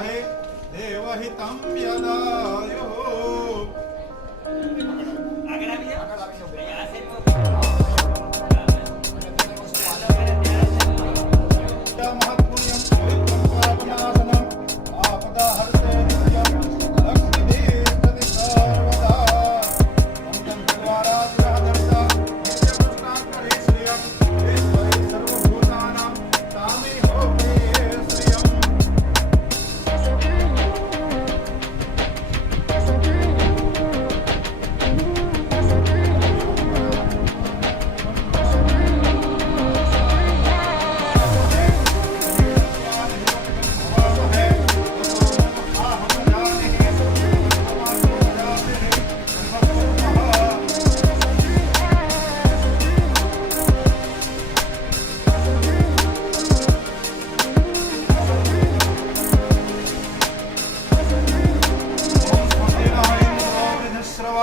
महे देवहितं व्यदायुः महत्पुण्यं आपदाहर्ते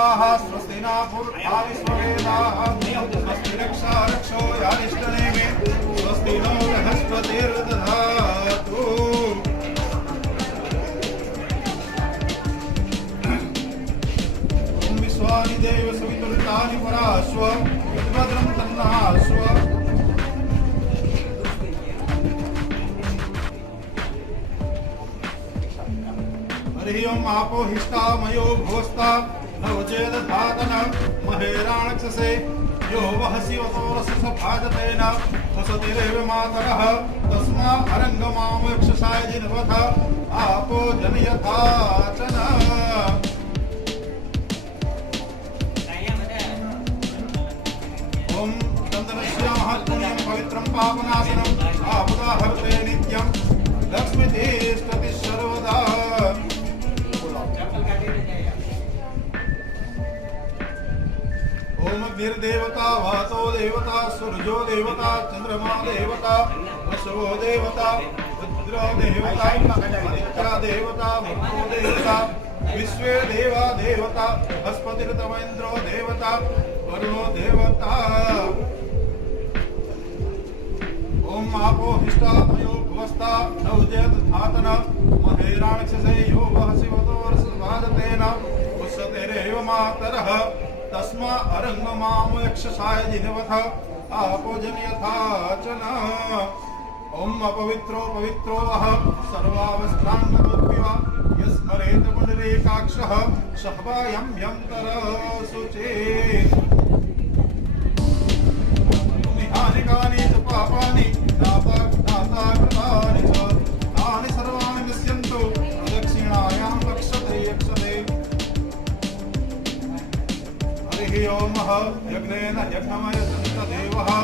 स्वस्ति न पूर्वाविश्ववेदाः स्वस्ति रक्षा रक्षो यारिष्टनेमे स्वस्ति नो बृहस्पतिर्दधातु। विश्वानि देव सवितुलितानि पराश्व। भद्रं तन्नाश्व। हरि ओम आपो हिष्टा मयो भोस्ता। नवचेदधातन महेराणक्षसे यो वः शिवसोरसु भाजतेन वसतिरेव मातरः तस्मा अरङ्गमामक्षसाय जिन्वथ आपो जनयथाचन ॐ चन्दनश्यामः पुण्यं पवित्रं पापनाशनम् आहुदाहर्ते नित्यं लक्ष्मीदेव ओम वीरदेवता वातो देवता सूर्यो देवता, चंद्रमा देवता, वसवो देवता, रुद्रो देवता आदित्य देवता मनो देवता, विश्वे देवा देवता, बृहस्पतिर्तमेन्द्रो देवता, वरुणो देवता। ओम आपो हिष्टा मयो भुवस्ता नवजेत धातन महेराक्षसे यो वहसि वतो वर्षवादतेन उस्सतेरेव मातरः। तस्मा अरङ्गमाम यक्षसाय जिनवथ आपो जनयथा च न। ॐ अपवित्रो पवित्रो वः सर्वावस्थान्नमोऽप्यव यस्मरेत पुनरेकाक्षः सहवायं यन्तरसु चेत् निहानिकानि च पापानि दाता दाता कृतानि च। ओमः यज्ञेन यज्ञमयसन्तदेवः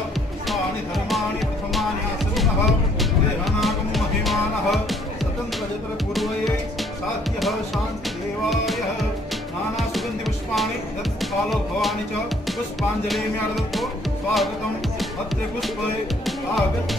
तानि धर्माणि प्रथमानि आसन्नः। देहनागं महिमानः। स्वतन्त्रजत्रपूर्वये साध्यः शान्तिदेवाय नानासुगन्धिपुष्पाणि तत्कालो भवानि च। पुष्पाञ्जलिम्यादत्तो स्वागतम्। अत्र पुष्पे आगच्छ।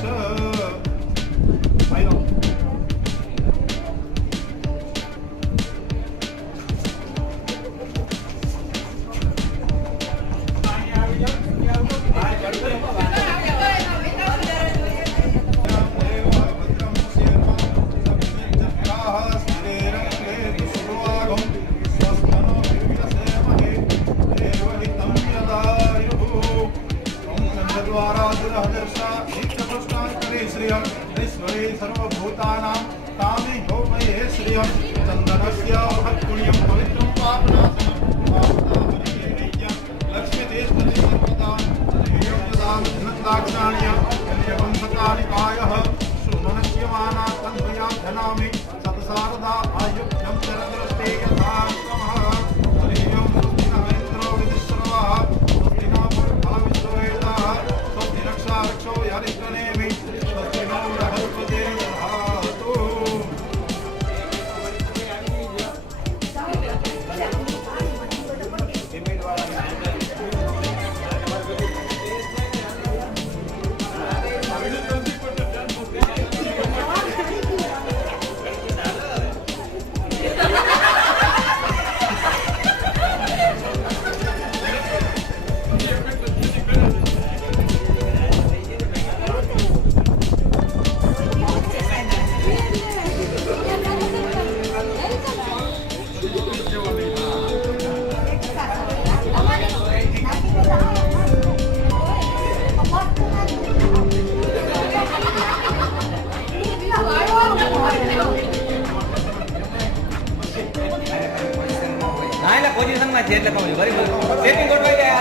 છે એટલે કહું બરાબર સેટિંગ ગોઠવાઈ જાય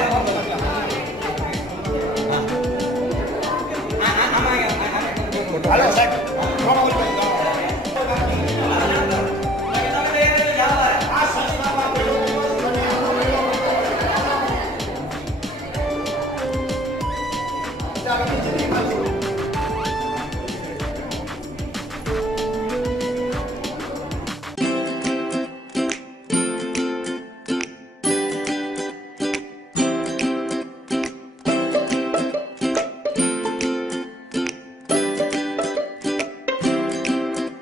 હાલો સાહેબ.